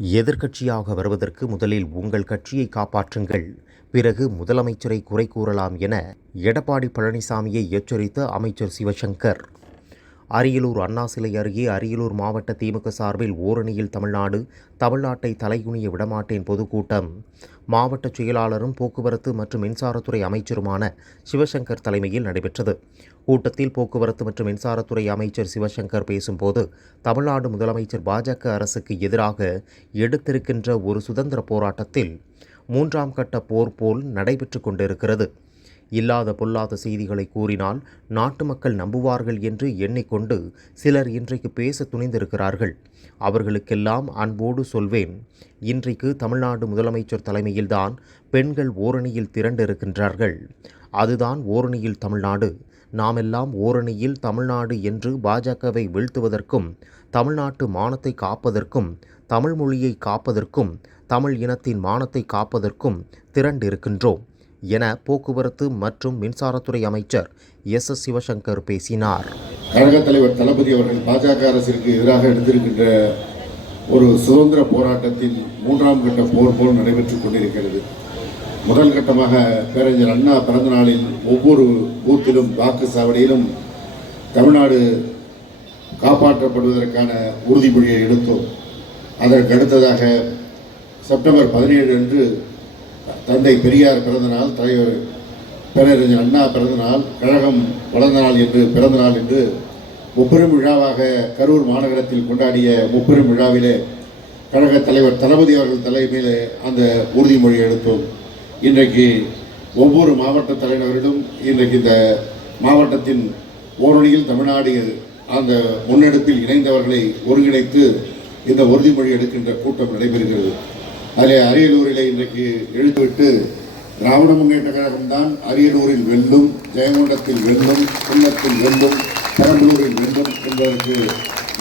எதிர்க்கட்சியாக வருவதற்கு முதலில் உங்கள் கட்சியை காப்பாற்றுங்கள் பிறகு முதலமைச்சரை குறை கூறலாம் என எடப்பாடி பழனிசாமியை எச்சரித்த அமைச்சர் சிவசங்கர். அரியலூர் அண்ணா சிலை அருகே அரியலூர் மாவட்ட திமுக சார்பில் ஓரணியில் தமிழ்நாடு தமிழ்நாட்டை தலைகுனிய விடமாட்டேன் பொதுக்கூட்டம். மாவட்ட செயலாளரும் போக்குவரத்து மற்றும் மின்சாரத்துறை அமைச்சருமான சிவசங்கர் தலைமையில் நடைபெற்றது. கூட்டத்தில் போக்குவரத்து மற்றும் மின்சாரத்துறை அமைச்சர் சிவசங்கர் பேசும்போது தமிழ்நாடு முதலமைச்சர் பாஜக அரசுக்கு எதிராக எடுத்திருக்கின்ற ஒரு சுதந்திர போராட்டத்தில் மூன்றாம் கட்ட போர் போல் நடைபெற்று கொண்டிருக்கிறது. இல்லாத பொல்லாத செய்திகளை கூறினால் நாட்டு மக்கள் நம்புவார்கள் என்று எண்ணிக்கொண்டு சிலர் இன்றைக்கு பேச துணிந்திருக்கிறார்கள். அவர்களுக்கெல்லாம் அன்போடு சொல்வேன் இன்றைக்கு தமிழ்நாடு முதலமைச்சர் தலைமையில்தான் பெண்கள் ஓரணியில் திரண்டிருக்கின்றார்கள். அதுதான் ஓரணியில் தமிழ்நாடு. நாமெல்லாம் ஓரணியில் தமிழ்நாடு என்று பாஜகவை வீழ்த்துவதற்கும் தமிழ்நாட்டு மானத்தை காப்பதற்கும் தமிழ் மொழியை காப்பதற்கும் தமிழ் இனத்தின் மானத்தை காப்பதற்கும் திரண்டிருக்கின்றோம். என போக்குவரத்து மற்றும் மின்சாரத்துறை அமைச்சர் எஸ் எஸ் சிவசங்கர் பேசினார். கழக தலைவர் தளபதி அவர்கள் பாஜக அரசிற்கு எதிராக எடுத்திருக்கின்ற ஒரு சுதந்திர போராட்டத்தின் மூன்றாம் கட்ட போர் போல் நடைபெற்றுக் கொண்டிருக்கிறது. முதல் கட்டமாக பேரறிஞர் அண்ணா பிறந்த நாளில் ஒவ்வொரு பூத்திலும் வாக்கு சாவடியிலும் தமிழ்நாடு காப்பாற்றப்படுவதற்கான உறுதிமொழியை எடுத்தோம். அதற்கு அடுத்ததாக செப்டம்பர் பதினேழு அன்று தந்தை பெரியார் பிறந்தநாள் தலைவர் பேரறிஞர் அண்ணா பிறந்தநாள் கழகம் வளர்ந்த நாள் என்று பிறந்த நாள் என்று முப்பெரும் விழாவாக கரூர் மாநகரத்தில் கொண்டாடிய முப்பெரும் விழாவிலே கழக தலைவர் தளபதி அவர்கள் தலைமையில் அந்த உறுதிமொழி எடுத்தோம். இன்றைக்கு ஒவ்வொரு மாவட்ட தலைநகரிலும் இன்றைக்கு இந்த மாவட்டத்தின் ஓரணியில் தமிழ்நாடு அந்த முன்னெடுப்பில் இணைந்தவர்களை ஒருங்கிணைத்து இந்த உறுதிமொழி எடுக்கின்ற கூட்டம் நடைபெறுகிறது. அதிலே அரியலூரிலே இன்றைக்கு எழுத்துவிட்டு திராவிட முன்னேற்ற கழகம் தான் அரியலூரில் வெல்லும் ஜெயங்கொண்டத்தில் வெல்லும் குன்னத்தில் வெல்லும் பெரம்பலூரில் வெல்லும் என்பதற்கு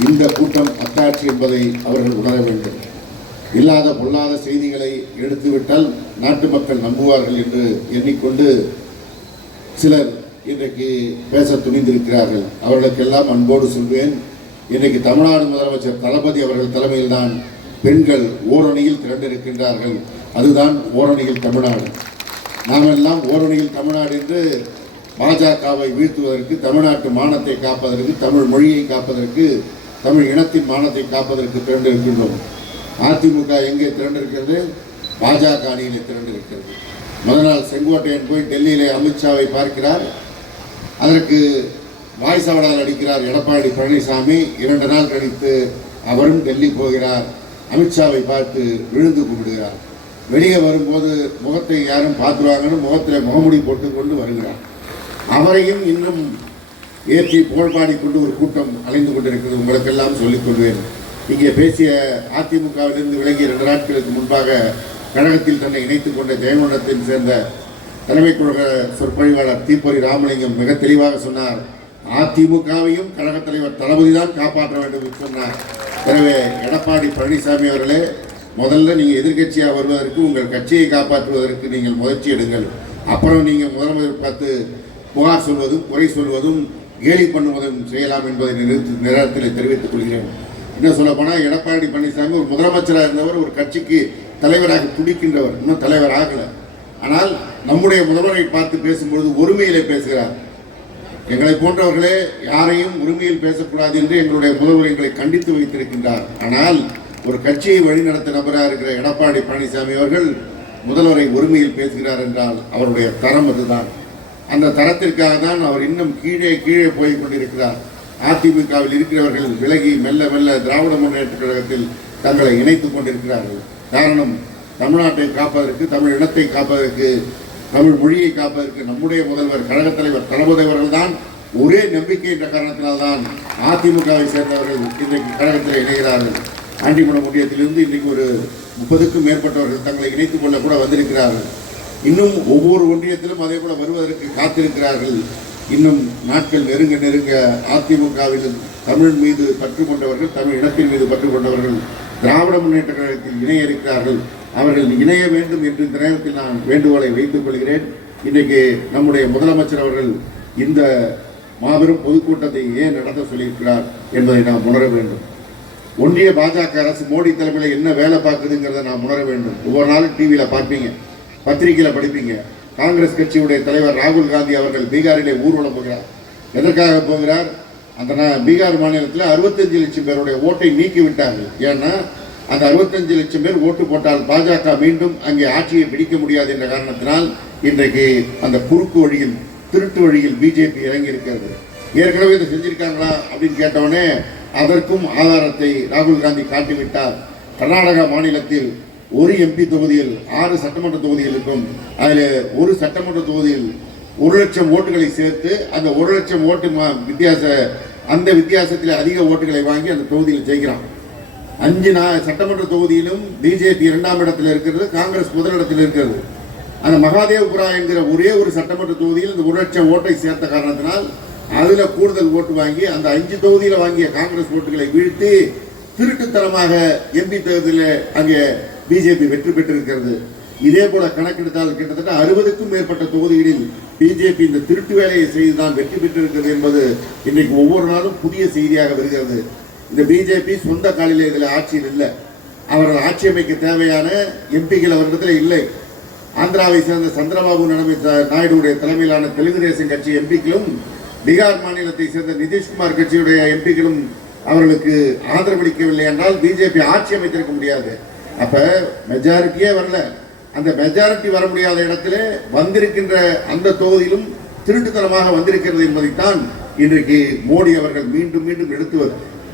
இந்த கூட்டம் அத்தாட்சி என்பதை அவர்கள் உணர வேண்டும். இல்லாத பொல்லாத செய்திகளை எடுத்துவிட்டால் நாட்டு மக்கள் நம்புவார்கள் என்று எண்ணிக்கொண்டு சிலர் இன்றைக்கு பேச துணிந்திருக்கிறார்கள். அவர்களுக்கெல்லாம் அன்போடு சொல்வேன் இன்றைக்கு தமிழ்நாடு முதலமைச்சர் தளபதி அவர்கள் தலைமையில்தான் பெண்கள் ஓரணியில் திரண்டிருக்கின்றார்கள். அதுதான் ஓரணியில் தமிழ்நாடு. நாம் எல்லாம் ஓரணியில் தமிழ்நாடு என்று பாஜகவை வீழ்த்துவதற்கு தமிழ்நாட்டு மானத்தை காப்பதற்கு தமிழ் மொழியை காப்பதற்கு தமிழ் இனத்தின் மானத்தை காப்பதற்கு திரண்டிருக்கின்றோம். அதிமுக எங்கே திரண்டிருக்கிறது? பாஜக அணியிலே திரண்டிருக்கிறது. முதல் நாள் செங்கோட்டையன் போய் டெல்லியிலே அமித்ஷாவை பார்க்கிறார். அதற்கு வாய்சவடால் அடிக்கிறார் எடப்பாடி பழனிசாமி. இரண்டு நாள் கழித்து அவரும் டெல்லி போகிறார். அமித்ஷாவை பார்த்து விழுந்து கும்பிடுகிறார். வெளியே வரும்போது முகத்தை யாரும் பார்த்துருவாங்கன்னு முகத்தில் முகமுடி போட்டு கொண்டு வருகிறார். அவரையும் இன்னும் ஏற்றி புகழ்பாடி கொண்டு ஒரு கூட்டம் அலைந்து கொண்டிருக்கிறது. உங்களுக்கெல்லாம் சொல்லிக் கொள்வேன். இங்கே பேசிய அதிமுகவிலிருந்து விலகிய ரெண்டு நாட்களுக்கு முன்பாக கழகத்தில் தன்னை இணைத்துக் கொண்ட ஜெயங்கொண்டத்தில் சேர்ந்த தலைமை கழக சொற்பொழிவாளர் தீப்பொறி ராமலிங்கம் மிக தெளிவாக சொன்னார். அதிமுகவையும் கழகத் தலைவர் தளபதி தான் காப்பாற்ற வேண்டும் என்று சொன்னார். எனவே எடப்பாடி பழனிசாமி அவர்களே முதல்ல நீங்கள் எதிர்க்கட்சியாக வருவதற்கு உங்கள் கட்சியை காப்பாற்றுவதற்கு நீங்கள் முயற்சி எடுங்கள். அப்புறம் நீங்கள் முதலமைச்சர் பார்த்து புகார் சொல்வதும் குறை சொல்வதும் கேலி பண்ணுவதும் செய்யலாம் என்பதை நிறுத்து நேரத்தில் தெரிவித்துக் கொள்கிறேன். என்ன சொல்ல போனால் எடப்பாடி பழனிசாமி ஒரு முதலமைச்சராக இருந்தவர் ஒரு கட்சிக்கு தலைவராக துடிக்கின்றவர். இன்னும் தலைவர் ஆகலை. ஆனால் நம்முடைய முதல்வரை பார்த்து பேசும்பொழுது ஒருமையிலே பேசுகிறார். எங்களை போன்றவர்களே யாரையும் உரிமையில் பேசக்கூடாது என்று எங்களுடைய முதல்வர் எங்களை கண்டித்து வைத்திருக்கின்றார். ஆனால் ஒரு கட்சியை வழிநடத்த நபராக இருக்கிற எடப்பாடி பழனிசாமி அவர்கள் முதல்வரை உரிமையில் பேசுகிறார் என்றால் அவருடைய தரம் அதுதான். அந்த தரத்திற்காக தான் அவர் இன்னும் கீழே கீழே போய் கொண்டிருக்கிறார். அதிமுகவில் இருக்கிறவர்கள் விலகி மெல்ல மெல்ல திராவிட முன்னேற்ற கழகத்தில் தங்களை இணைத்துக் கொண்டிருக்கிறார்கள். காரணம் தமிழ்நாட்டை காப்பதற்கு தமிழ் இனத்தை காப்பதற்கு தமிழ் மொழியை காப்பதற்கு நம்முடைய முதல்வர் கழகத் தலைவர் தளபதி அவர்கள் தான் ஒரே நம்பிக்கை என்ற காரணத்தினால்தான் அதிமுகவை சேர்ந்தவர்கள் இன்றைக்கு கழகத்தில் இணைகிறார்கள். ஆண்டிமடம் ஒன்றியத்திலிருந்து இன்றைக்கு ஒரு முப்பதுக்கும் மேற்பட்டவர்கள் தங்களை இணைத்துக் கொள்ள கூட வந்திருக்கிறார்கள். இன்னும் ஒவ்வொரு ஒன்றியத்திலும் அதே போல வருவதற்கு காத்திருக்கிறார்கள். இன்னும் நாட்கள் நெருங்க நெருங்க அதிமுகவில் தமிழ் மீது பற்று கொண்டவர்கள் தமிழ் இனத்தின் மீது பற்று கொண்டவர்கள் திராவிட முன்னேற்ற கழகத்தில் இணைய இருக்கிறார்கள். அவர்கள் இணைய வேண்டும் என்று இந்த நேரத்தில் நான் வேண்டுகோளை வைத்துக் கொள்கிறேன். இன்றைக்கு நம்முடைய முதலமைச்சர் அவர்கள் இந்த மாபெரும் பொதுக்கூட்டத்தை ஏன் நடத்த சொல்லியிருக்கிறார் என்பதை நாம் உணர வேண்டும். ஒன்றிய பாஜக அரசு மோடி தலைமையில் என்ன வேலை பார்க்குதுங்கிறத நாம் உணர வேண்டும். ஒவ்வொரு நாளும் டிவியில் பார்ப்பீங்க பத்திரிகையில் படிப்பீங்க. காங்கிரஸ் கட்சியுடைய தலைவர் ராகுல் காந்தி அவர்கள் பீகாரிலே ஊர்வலம் போகிறார். எதற்காக போகிறார்? அந்த பீகார் மாநிலத்தில் அறுபத்தஞ்சு லட்சம் பேருடைய ஓட்டை நீக்கிவிட்டார்கள். ஏன்னா அந்த அறுபத்தஞ்சு லட்சம் பேர் ஓட்டு போட்டால் பாஜக மீண்டும் அங்கே ஆட்சியை பிடிக்க முடியாது என்ற காரணத்தினால் இன்றைக்கு அந்த குறுக்கு வழியில் திருட்டு வழியில் பிஜேபி இறங்கி இருக்கிறது ஏற்கனவே இதை செஞ்சிருக்காங்களா அப்படின்னு கேட்டவுடனே அதற்கும் ஆதாரத்தை ராகுல் காந்தி காட்டிவிட்டார். கர்நாடகா மாநிலத்தில் ஒரு எம்பி தொகுதியில் ஆறு சட்டமன்ற தொகுதிகள் இருக்கும். அதில் ஒரு சட்டமன்ற தொகுதியில் ஒரு லட்சம் ஓட்டுகளை சேர்த்து அந்த ஒரு லட்சம் ஓட்டு மா- வித்தியாச அந்த வித்தியாசத்தில் அதிக ஓட்டுகளை வாங்கி அந்த தொகுதியில் ஜெயிக்கிறான். அஞ்சு நா சட்டமன்ற தொகுதியிலும் பிஜேபி இரண்டாம் இடத்தில் இருக்கிறது காங்கிரஸ் முதலிடத்தில் இருக்கிறது. அந்த மகாதேவபுரா என்கிற ஒரே ஒரு சட்டமன்ற தொகுதியில் இந்த ஒரு லட்சம் ஓட்டை சேர்த்த காரணத்தினால் அதுல கூடுதல் ஓட்டு வாங்கி அந்த அஞ்சு தொகுதியில் வாங்கிய காங்கிரஸ் ஓட்டுகளை வீழ்த்தி திருட்டுத்தனமாக எம்பி தேர்தலில் அங்கே பிஜேபி வெற்றி பெற்றிருக்கிறது. இதே போல கணக்கெடுத்தால் கிட்டத்தட்ட அறுபதுக்கும் மேற்பட்ட தொகுதிகளில் பிஜேபி இந்த திருட்டு வேலையை செய்துதான் வெற்றி பெற்றிருக்கிறது என்பது இன்றைக்கு ஒவ்வொரு நாளும் புதிய செய்தியாக வருகிறது. இந்த பிஜேபி சொந்த காலில் இதில் ஆட்சியில் இல்லை. அவர்கள் ஆட்சி அமைக்க தேவையான எம்பிகள் அவரிடத்தில் இல்லை. ஆந்திராவை சேர்ந்த சந்திரபாபு நாயுடுடைய தலைமையிலான தெலுங்கு தேசம் கட்சி எம்பிக்களும் பீகார் மாநிலத்தை சேர்ந்த நிதிஷ்குமார் கட்சியுடைய எம்பிக்களும் அவர்களுக்கு ஆதரவளிக்கவில்லை என்றால் பிஜேபி ஆட்சி அமைத்திருக்க முடியாது. அப்ப மெஜாரிட்டியே வரல. அந்த மெஜாரிட்டி வர முடியாத இடத்துல வந்திருக்கின்ற அந்த தொகுதியிலும் திருட்டுத்தனமாக வந்திருக்கிறது என்பதைத்தான் இன்றைக்கு மோடி அவர்கள் மீண்டும் மீண்டும் எடுத்து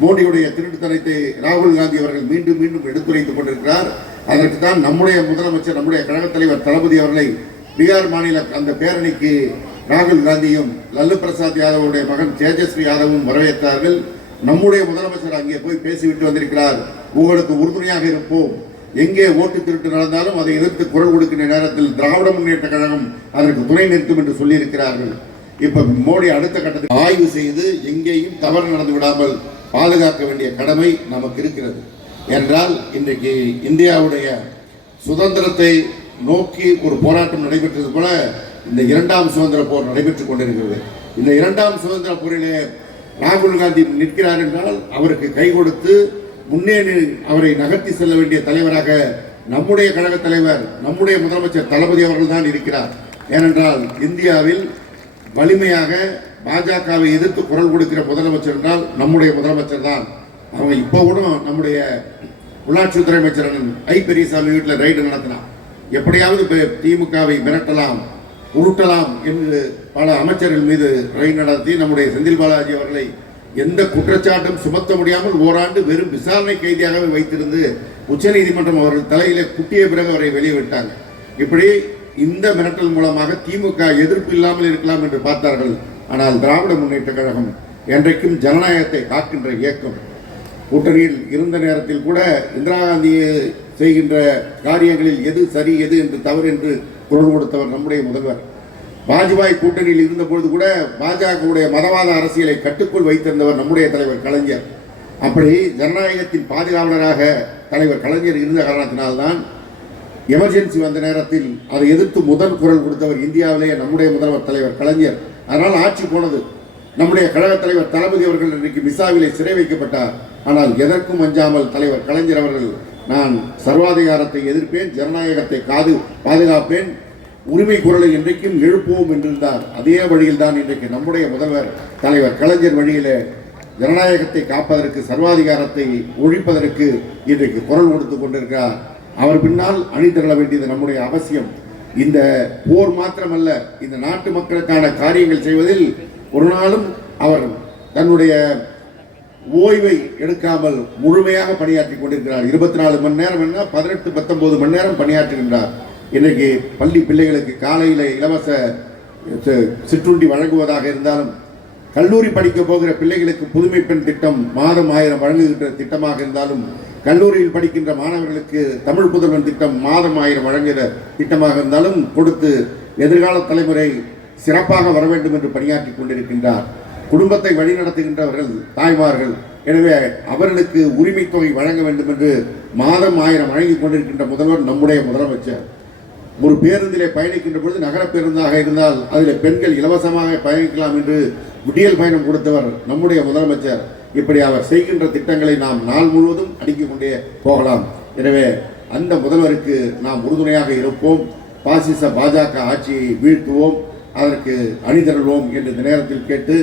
மோடியுடைய திருட்டுத்தனத்தை ராகுல் காந்தி அவர்கள் மீண்டும் மீண்டும் எடுத்துரைத்துக் கொண்டிருக்கிறார். அதற்கு தான் நம்முடைய முதலமைச்சர் நம்முடைய கழகத் தலைவர் தளபதி அவர்களை பீகார் மாநில அந்த பேரணிக்கு ராகுல் காந்தியும் லல்லு பிரசாத் யாதவுடைய மகன் தேஜஸ்வி யாதவும் வரவேற்றார்கள். நம்முடைய முதலமைச்சர் அங்கே போய் பேசிவிட்டு வந்திருக்கிறார். உங்களுக்கு உறுதுணையாக இருப்போம். எங்கே ஓட்டு திருட்டு நடந்தாலும் அதை எதிர்த்து குரல் கொடுக்கின்ற நேரத்தில் திராவிட முன்னேற்ற கழகம் அதற்கு துணை நிற்கும் என்று சொல்லியிருக்கிறார்கள். இப்ப மோடி அடுத்த கட்டத்தில் ஆய்வு செய்து எங்கேயும் தவறு நடந்து விடாமல் பாதுகாக்க வேண்டிய கடமை நமக்கு இருக்கிறது. என்றால் இன்றைக்கு இந்தியாவுடைய சுதந்திரத்தை நோக்கி ஒரு போராட்டம் நடைபெற்றது போல இந்த இரண்டாம் சுதந்திர போர் நடைபெற்றுக் கொண்டிருக்கிறது. இந்த இரண்டாம் சுதந்திர போரிலே ராகுல் காந்தி நிற்கிறார் என்றால் அவருக்கு கை கொடுத்து முன்னேறி அவரை நகர்த்தி செல்ல வேண்டிய தலைவராக நம்முடைய கழக தலைவர் நம்முடைய முதலமைச்சர் தளபதி அவர்கள் தான் இருக்கிறார். ஏனென்றால் இந்தியாவில் வலிமையாக பாஜகவை எதிர்த்து குரல் கொடுக்கிற முதலமைச்சர் என்றால் நம்முடைய முதலமைச்சர் தான். அவங்க இப்போ கூட நம்முடைய உள்ளாட்சித்துறை அமைச்சர் ஐ பெரியசாமி வீட்டில் ரைடு நடத்தினான். எப்படியாவது திமுகவை மிரட்டலாம் உருட்டலாம் என்று பல அமைச்சர்கள் மீது ரைடு நடத்தி நம்முடைய செந்தில் பாலாஜி அவர்களை எந்த குற்றச்சாட்டும் சுமத்த முடியாமல் ஓராண்டு வெறும் விசாரணை கைதியாகவே வைத்திருந்து உச்சநீதிமன்றம் அவர்கள் தலையில குட்டிய பிறகு அவரை வெளியே விட்டாங்க. இப்படி இந்த மிரட்டல் மூலமாக திமுக எதிர்ப்பு இல்லாமல் இருக்கலாம் என்று பார்த்தார்கள் ஆனால் திராவிட முன்னேற்ற கழகம் என்றைக்கும் ஜனநாயகத்தை காக்கின்ற இயக்கம். கூட்டணியில் இருந்த நேரத்தில் கூட இந்திரா காந்தி செய்கின்ற காரியங்களில் எது சரி எது என்று தவறு என்று குரல் கொடுத்தவர் நம்முடைய முதல்வர். வாஜ்பாய் கூட்டணியில் இருந்தபொழுது கூட பாஜகவுடைய மதவாத அரசியலை கட்டுக்குள் வைத்திருந்தவர் நம்முடைய தலைவர் கலைஞர். அப்படி ஜனநாயகத்தின் பாதுகாவலராக தலைவர் கலைஞர் இருந்த காரணத்தினால்தான் எமர்ஜென்சி வந்த நேரத்தில் அதை எதிர்த்து முதல் குரல் கொடுத்தவர் இந்தியாவிலேயே நம்முடைய முதல்வர் தலைவர் கலைஞர். அதனால் ஆட்சி போனது. நம்முடைய கழகத் தலைவர் தளபதி அவர்கள் இன்றைக்கு மிசாவிலே சிறை வைக்கப்பட்டார். ஆனால் எதற்கும் அஞ்சாமல் தலைவர் கலைஞர் அவர்கள் நான் சர்வாதிகாரத்தை எதிர்ப்பேன் ஜனநாயகத்தை காது பாதுகாப்பேன் உரிமை குரலை இன்றைக்கும் எழுப்புவோம் என்றிருந்தார். அதே வழியில் தான் இன்றைக்கு நம்முடைய முதல்வர் தலைவர் கலைஞர் வழியிலே ஜனநாயகத்தை காப்பதற்கு சர்வாதிகாரத்தை ஒழிப்பதற்கு இன்றைக்கு குரல் கொடுத்து கொண்டிருக்கிறார். அவர் பின்னால் அணிதிரள வேண்டியது நம்முடைய அவசியம். இந்த போர் மாத்திரமல்ல இந்த நாட்டு மக்களுக்கான காரியங்கள் செய்வதில் ஒரு நாளும் அவர் தன்னுடைய ஓய்வை எடுக்காமல் முழுமையாக பணியாற்றி கொண்டிருக்கிறார். இருபத்தி நாலு மணி நேரம் என்ன? பதினெட்டு பத்தொன்பது மணி நேரம் பணியாற்றுகின்றார். இன்றைக்கு பள்ளி பிள்ளைகளுக்கு காலையில் இலவச சிற்றுண்டி வழங்குவதாக இருந்தாலும் கல்லூரி படிக்க போகிற பிள்ளைகளுக்கு புதுமை பெண் திட்டம் மாதம் ஆயிரம் வழங்குகின்ற திட்டமாக இருந்தாலும் கல்லூரியில் படிக்கின்ற மாணவர்களுக்கு தமிழ் புதல்வன் திட்டம் மாதம் ஆயிரம் வழங்குகிற திட்டமாக இருந்தாலும் கொடுத்து எதிர்கால தலைமுறை சிறப்பாக வர வேண்டும் என்று பணியாற்றி கொண்டிருக்கின்றார். குடும்பத்தை வழிநடத்துகின்றவர்கள் தாய்மார்கள். எனவே அவர்களுக்கு உரிமை தொகை வழங்க வேண்டும் என்று மாதம் ஆயிரம் வழங்கிக் கொண்டிருக்கின்ற முதல்வர் நம்முடைய முதலமைச்சர். ஒரு பேருந்திலே பயணிக்கின்ற பொழுது நகர பேருந்தாக இருந்தால் அதில் பெண்கள் இலவசமாக பயணிக்கலாம் என்று விடியல் பயணம் கொடுத்தவர் நம்முடைய முதலமைச்சர். இப்படி அவர் செய்கின்ற திட்டங்களை நாம் நாள் முழுவதும் அடுக்கிக் கொண்டே போகலாம். எனவே அந்த முதல்வருக்கு நாம் உறுதுணையாக இருப்போம். பாசிச பாஜக ஆட்சியை வீழ்த்துவோம். அதற்கு அணிதிரள்வோம் என்று இந்த நேரத்தில் கேட்டு